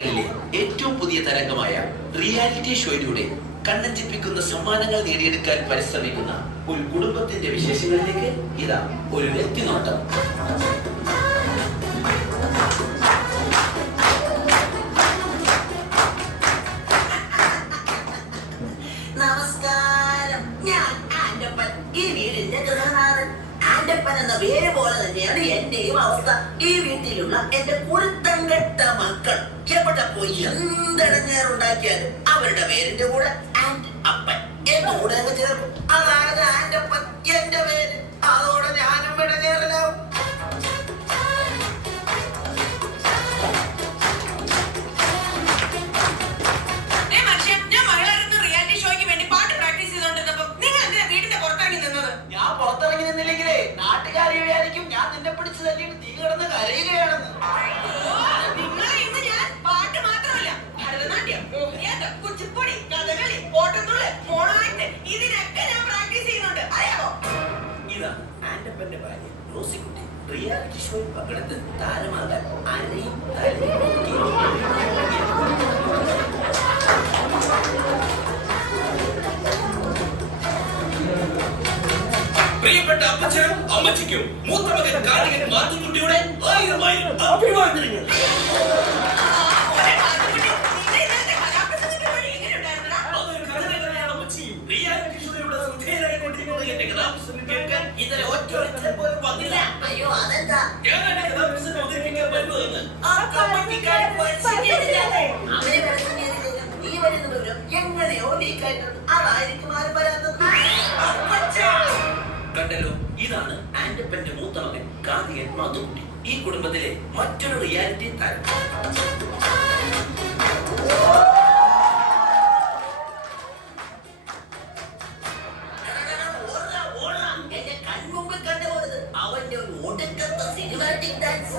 ഏറ്റവും പുതിയ തരംഗമായ റിയാലിറ്റി ഷോയിലൂടെ കണ്ണഞ്ചിപ്പിക്കുന്ന സമ്മാനങ്ങൾ നേടിയെടുക്കാൻ പരിശ്രമിക്കുന്ന ഒരു കുടുംബത്തിന്റെ വിശേഷങ്ങളിലേക്ക് ഇതാ ഒരു വ്യക്തിനോട്ടം. നമസ്കാരം, ഞാൻ ആൻഡപ്പൻ, ഈ വീടിന്റെ ഗൃഹനാഥൻ. ആൻഡപ്പൻ എന്ന പേര് പോലെ തന്നെയാണ് എന്റെയും അവസ്ഥ. ഈ വീട്ടിലുള്ള എന്റെ കുരുത്തം കെട്ട മക്കൾ എവിടെ പോയി എന്തടഞ്ഞാറുണ്ടാക്കിയാലും അവരുടെ പേരിന്റെ കൂടെ ആൻഡ് അപ്പൻ എന്റെ കൂടെ അങ്ങ് ചേർക്കും. അതായത് ആൻഡപ്പൻ എന്റെ പേര്. അതോടെ ഞാനും വിടഞ്ഞേറലാവും. ഞാൻ പുറത്തിറങ്ങി നിന്നില്ലെങ്കിലേ നാട്ടുകാരി വിചാരിക്കും ഞാൻ നിന്നെ പിടിച്ച് തല്ലിയിട്ട് നീ കിടന്ന് കരയുകയാണെന്ന്. ഇതാണ് ആൻഡപ്പന്റെ ഭാര്യ റോസിക്കുട്ടി. റിയാലിറ്റി ഷോയിൽ പങ്കെടുത്ത് താരമാകാൻ ആരെയും പ്രിയപ്പെട്ട അപ്പച്ചനും അമ്മച്ചിക്കും മൂത്ത മകൻ കാർത്തികൻ മാത്തുക്കുട്ടിയുടെ 1000 അഭിവാദനങ്ങൾ. അയ്യോ അതെന്താ? നീ വരുന്ന വിവരം എങ്ങനെയോ ലീക്കായിട്ടുണ്ട്. അതായിരിക്കും ആരും വരാത്തത്. കണ്ടല്ലോ, ഇതാണ് ആൻഡപ്പന്റെ മൂത്ത മകൻ കാർത്തികൻ മാത്തുക്കുട്ടി. ഈ കുടുംബത്തിലെ മറ്റൊരു റിയാലിറ്റി താരം. അവന്റെ ഒരു ഒടുക്കത്തെ സിനിമാറ്റിക് ഡാൻസ്.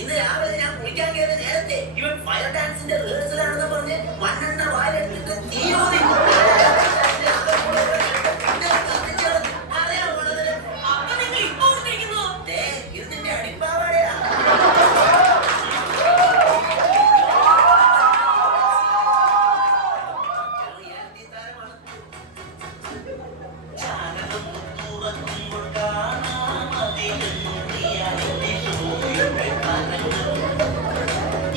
ഇന്ന് രാവിലെ ഞാൻ കുളിക്കാൻ കയറി നേരത്തെ ഇവൻ ഫയർ ഡാൻസിന്റെ റിഹേഴ്സലാണെന്ന് പറഞ്ഞ് മണ്ണെണ്ണ വായിലെടുത്തിട്ട് തീയോതി ഇതിന്റെ അടിപ്പാവാടയാ. റിയാലിറ്റി താരമാണ്.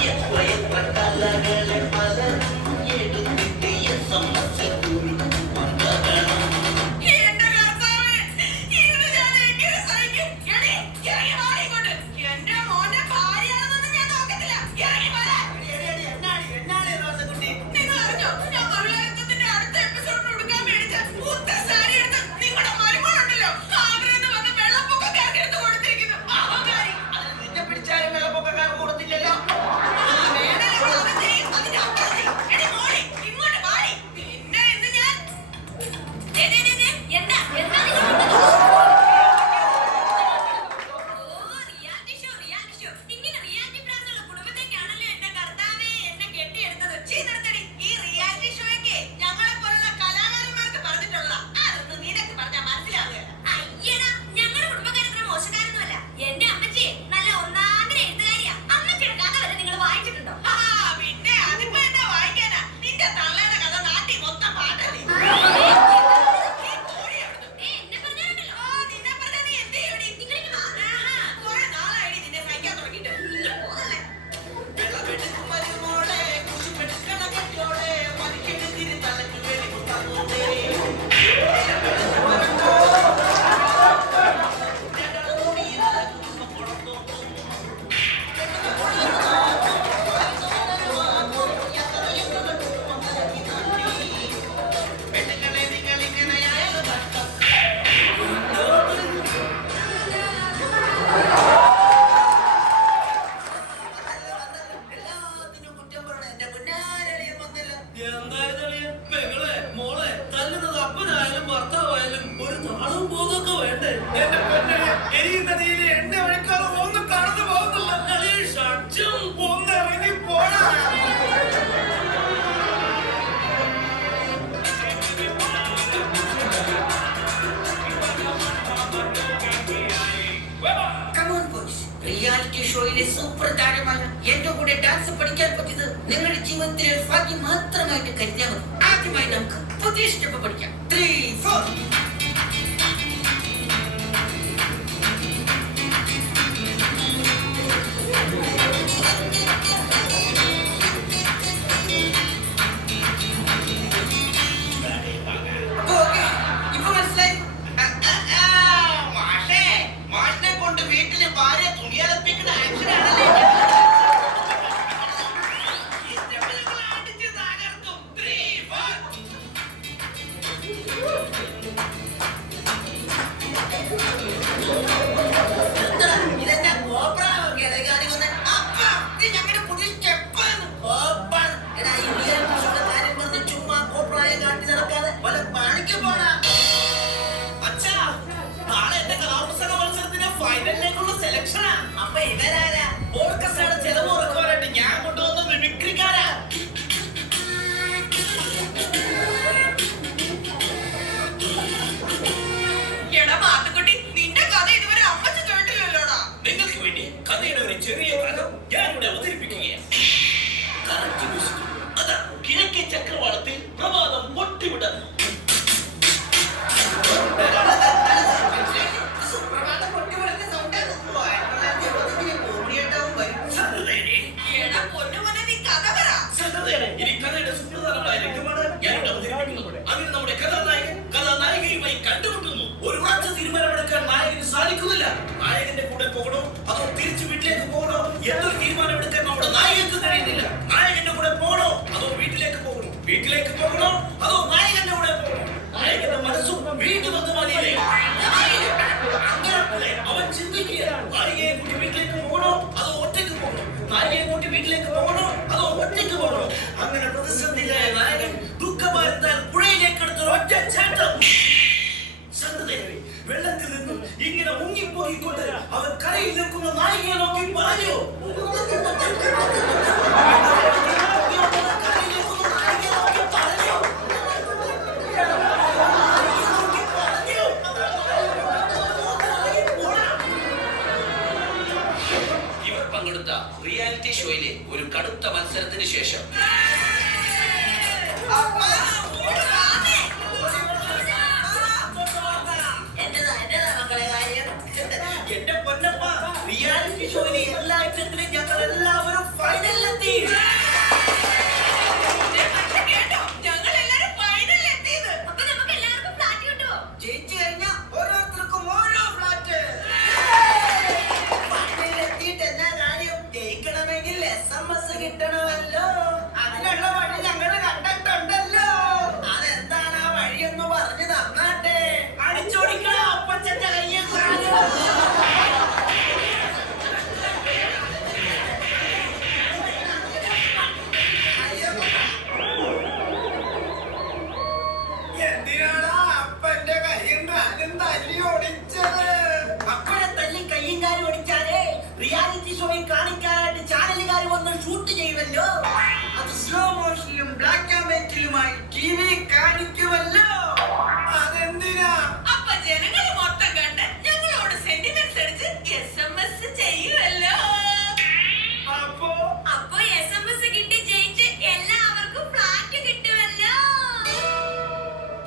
എത്ര കലകളെ പലരും എടുത്തിട്ട് റിയാലിറ്റി ഷോയിലെ സൂപ്പർ താരമായ എന്റെ കൂടെ ഡാൻസ് പഠിക്കാൻ പറ്റിയത് നിങ്ങളുടെ ജീവിതത്തിലെ ഒരു ഭാഗ്യം മാത്രമായിട്ട് കരുതിയാൽ മതി. ആദ്യമായി നമുക്ക് പുതിയ സ്റ്റെപ്പ് പഠിക്കാം. 3, 4. അപ്പൊ ഇവരാരാ? ഓർക്കസ്ട്രയുടെ ചെലവ് കുറക്കാനായിട്ട് ഞാൻ കൊണ്ടുവന്ന മിമിക്രിക്കാരാ. എടാ മാത്തുക്കുട്ടി, നിന്റെ കഥ ഇതുവരെ അമ്മച്ചി കേട്ടില്ലല്ലോടാ. നിങ്ങൾക്ക് വേണ്ടി കഥയുടെ ഒരു ചെറിയ ഭാഗം ഞാനിവിടെ അവതരിപ്പിക്കുകയാണ്. അതാ കിഴക്കേ ചക്രവാളത്തിൽ പ്രമാദം പൊട്ടിവിടുന്നു. ഇനി കഥയുടെ സുപ്രധാനമായ രംഗമാണ് ഞാനിവിടെ അവതരിപ്പിക്കുന്നത്. അതിന് നമ്മുടെ കഥാനായകയുമായി കണ്ടുമുട്ടുന്നു. ഒരു ഉറച്ച തീരുമാനമെടുക്കാൻ നായകന് സാധിക്കുന്നില്ല. നായകന്റെ കൂടെ പോകണോ അതോ തിരിച്ചു വീട്ടിലേക്ക് പോകണോ എന്നൊരു തീരുമാനമെടുക്കാൻ നമ്മുടെ നായകർക്ക് കഴിയുന്നില്ല. നായകന്റെ കൂടെ പോകണോ അതോ വീട്ടിലേക്ക് പോകണോ? വീട്ടിലേക്ക് പോകണോ അതോ നായകന്റെ കൂടെ പോകണോ? നായകന്റെ മനസ്സും വീണ്ടും വന്ന് മതിയേ. അങ്ങനെ അവൻ ചിന്തിക്കുക, നായികയെ കൂട്ടി വീട്ടിലേക്ക് പോകണോ അതോ ഒറ്റയ്ക്ക് പോകണോ? നായികയെ കൂട്ടി വീട്ടിലേക്ക് പോകണോ അതോ ഒറ്റയ്ക്ക് പോകണോ? അങ്ങനെ പ്രതിസന്ധിയിലായ നായകൻ ദുഃഖഭാരത്താൽ പുഴയിലേക്ക് എടുത്തൊരു ഒറ്റ ചാട്ടം. വെള്ളത്തിൽ നിന്നും ഇങ്ങനെ മുങ്ങിപ്പോയിക്കൊണ്ട് അവൻ കരയിൽ നിൽക്കുന്ന നായികയെ നോക്കി പറഞ്ഞു. ഇവർ പങ്കെടുത്ത റിയാലിറ്റി ഷോയിലെ ഒരു കടുത്ത മത്സരത്തിന് ശേഷം എന്റെ പൊന്നപ്പ, റിയാലിറ്റി ഷോയിലെ എല്ലാ ഐറ്റത്തിലും ഞങ്ങൾ എല്ലാവരും ഫൈനലിലെത്തി. ജയിച്ചു കഴിഞ്ഞാൽ ഓരോരുത്തർക്കും ഓരോ ഫ്ലാറ്റ്. ഫൈനലിലെത്തിയിട്ട് എന്നാ കാര്യം? ജയിക്കണമെങ്കിൽ SMS കിട്ടണമല്ലോ. അതിനുള്ള വഴി ഞങ്ങൾ കണ്ടിട്ടുണ്ടല്ലോ. അതെന്താണ് ആ വഴിയെന്ന് പറഞ്ഞു തന്നാട്ടെ. അടിച്ചോടിക്കണം അപ്പച്ചന്റെ കയ്യെ സാധനം. എന്തിനാണ് അപ്പന്റെ കയ്യും കാലും തല്ലി ഓടിച്ചത്? അപ്പനെ തല്ലി കയ്യും കാലും ഓടിച്ചാലേ റിയാലിറ്റി ഷോയിൽ കാണിക്കാനായിട്ട് ചാനലുകാർ വന്ന് ഷൂട്ട് ചെയ്യുമല്ലോ. അത് സ്ലോ മോഷനിലും ബ്ലാക്ക് ആൻഡ് വൈറ്റിലുമായി TV കാണിക്കുമല്ലോ. അതെന്തിനാ? അപ്പൊ ജനങ്ങൾ മൊത്തം കണ്ട് ഞങ്ങളോട് സെന്റിമെന്റ്സ് അടിച്ച് SMS ചെയ്യുമല്ലോ. അപ്പൊ SMS കിട്ടി ജയിച്ച് എല്ലാവർക്കും ഫ്ലാറ്റ് കിട്ടുമല്ലോ.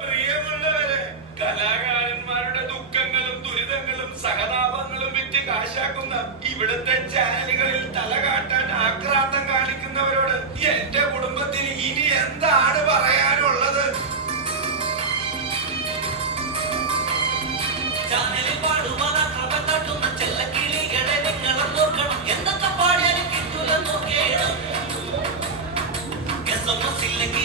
പ്രിയമുള്ളവരെ, കലാകാരന്മാരുടെ ദുഃഖങ്ങളും ദുരിതങ്ങളും സഹതാപങ്ങളും വിറ്റ് കാശാക്കുന്ന ഇവിടുത്തെ ചാനലുകളിൽ തലകാട്ടാൻ ആക്രാന്തം കാണിക്കുന്നവരോട് എന്റെ കുടുംബത്തിൽ ഇനി എന്താണ് പറയാനുള്ളത്? ചാനലിൽ പാടുവാന കഥ കാട്ടുന്ന ചെല്ലക്കിളികളെ നിങ്ങളും നോക്കണം. എന്തൊക്കെ പാടിയാലും കിട്ടൂല നോക്കണം. SMS ഇല്ലെങ്കിൽ